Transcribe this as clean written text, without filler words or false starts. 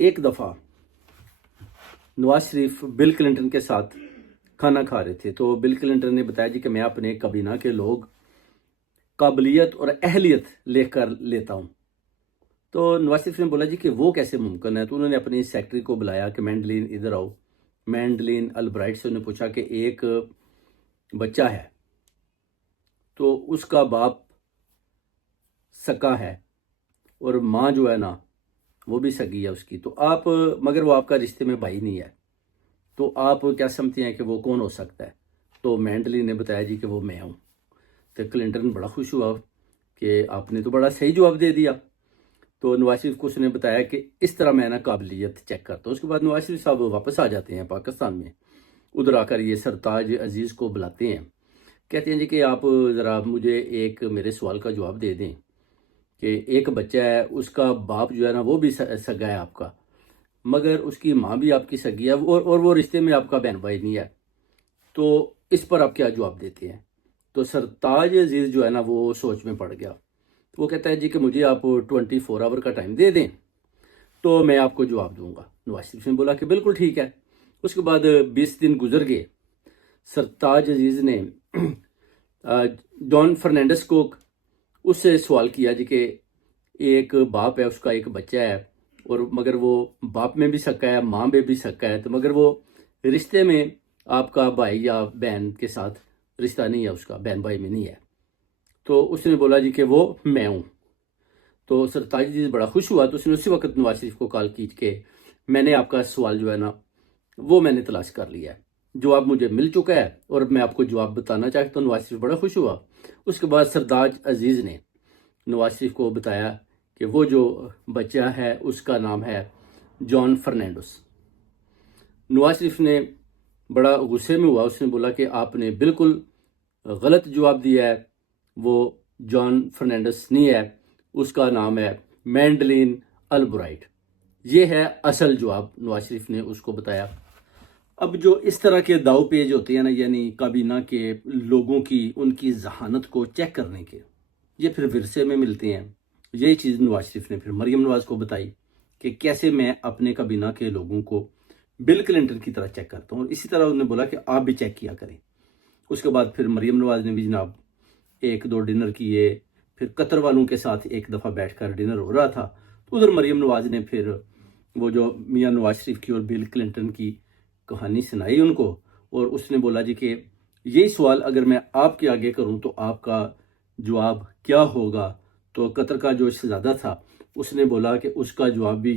ایک دفعہ Nawaz Sharif Bill Clinton کے ساتھ کھانا کھا رہے تھے تو بل کلنٹن نے بتایا جی کہ میں اپنے کابینہ کے لوگ قابلیت اور اہلیت لے کر لیتا ہوں. تو نواز شریف نے بولا جی کہ وہ کیسے ممکن ہے. تو انہوں نے اپنی سیکٹری کو بلایا کہ مینڈلین ادھر آؤ. مینڈلین البرائٹ سے انہوں نے پوچھا کہ ایک بچہ ہے تو اس کا باپ سکا ہے اور ماں جو ہے نا وہ بھی سگی ہے اس کی، تو آپ مگر وہ آپ کا رشتے میں بھائی نہیں ہے، تو آپ کیا سمجھتے ہیں کہ وہ کون ہو سکتا ہے؟ تو مینڈلی نے بتایا جی کہ وہ میں ہوں. تو کلنٹن بڑا خوش ہوا کہ آپ نے تو بڑا صحیح جواب دے دیا. تو نواز شریف کو اس نے بتایا کہ اس طرح میں نا قابلیت چیک کرتا ہوں. اس کے بعد نواز شریف صاحب واپس آ جاتے ہیں پاکستان میں. ادھر آ کر یہ سرتاج عزیز کو بلاتے ہیں، کہتے ہیں جی کہ آپ ذرا مجھے ایک میرے سوال کا جواب دے دیں کہ ایک بچہ ہے، اس کا باپ جو ہے نا وہ بھی سگا ہے آپ کا، مگر اس کی ماں بھی آپ کی سگی ہے اور وہ رشتے میں آپ کا بہن بھائی نہیں ہے، تو اس پر آپ کیا جواب دیتے ہیں؟ تو سرتاج عزیز جو ہے نا وہ سوچ میں پڑ گیا. وہ کہتا ہے جی کہ مجھے آپ 24 آور کا ٹائم دے دیں تو میں آپ کو جواب دوں گا. نواز شریف نے بولا کہ بالکل ٹھیک ہے. اس کے بعد 20 دن گزر گئے. سرتاج عزیز نے جان فرنینڈس کو اس سے سوال کیا جی کہ ایک باپ ہے، اس کا ایک بچہ ہے، اور مگر وہ باپ میں بھی سکا ہے، ماں میں بھی سکا ہے، تو مگر وہ رشتے میں آپ کا بھائی یا بہن کے ساتھ رشتہ نہیں ہے، اس کا بہن بھائی میں نہیں ہے. تو اس نے بولا جی کہ وہ میں ہوں. تو سرتاج عزیز بڑا خوش ہوا. تو اس نے اسی وقت نواز شریف کو کال کی کہ میں نے آپ کا سوال جو ہے نا وہ میں نے تلاش کر لیا ہے، جواب مجھے مل چکا ہے اور میں آپ کو جواب بتانا چاہتا ہوں. نواز شریف بڑا خوش ہوا. اس کے بعد سرتاج عزیز نے نواز شریف کو بتایا کہ وہ جو بچہ ہے اس کا نام ہے جان فرنینڈس. نواز شریف نے بڑا غصے میں ہوا. اس نے بولا کہ آپ نے بالکل غلط جواب دیا ہے، وہ جان فرنینڈس نہیں ہے، اس کا نام ہے مینڈلین البرائٹ. یہ ہے اصل جواب. نواز شریف نے اس کو بتایا. اب جو اس طرح کے داؤ پیج ہوتے ہیں نا، یعنی کابینہ کے لوگوں کی ان کی ذہانت کو چیک کرنے کے، یہ پھر ورثے میں ملتے ہیں. یہی چیز نواز شریف نے پھر مریم نواز کو بتائی کہ کیسے میں اپنے کابینہ کے لوگوں کو بل کلنٹن کی طرح چیک کرتا ہوں، اور اسی طرح انہوں نے بولا کہ آپ بھی چیک کیا کریں. اس کے بعد پھر مریم نواز نے بھی جناب 1-2 ڈنر کیے. پھر قطر والوں کے ساتھ ایک دفعہ بیٹھ کر ڈنر ہو رہا تھا، تو ادھر مریم نواز نے پھر وہ جو میاں نواز شریف کی اور بل کلنٹن کی کہانی سنائی ان کو، اور اس نے بولا جی کہ یہی سوال اگر میں آپ کے آگے کروں تو آپ کا جواب کیا ہوگا؟ تو قطر کا جو شہزادہ تھا اس نے بولا کہ اس کا جواب بھی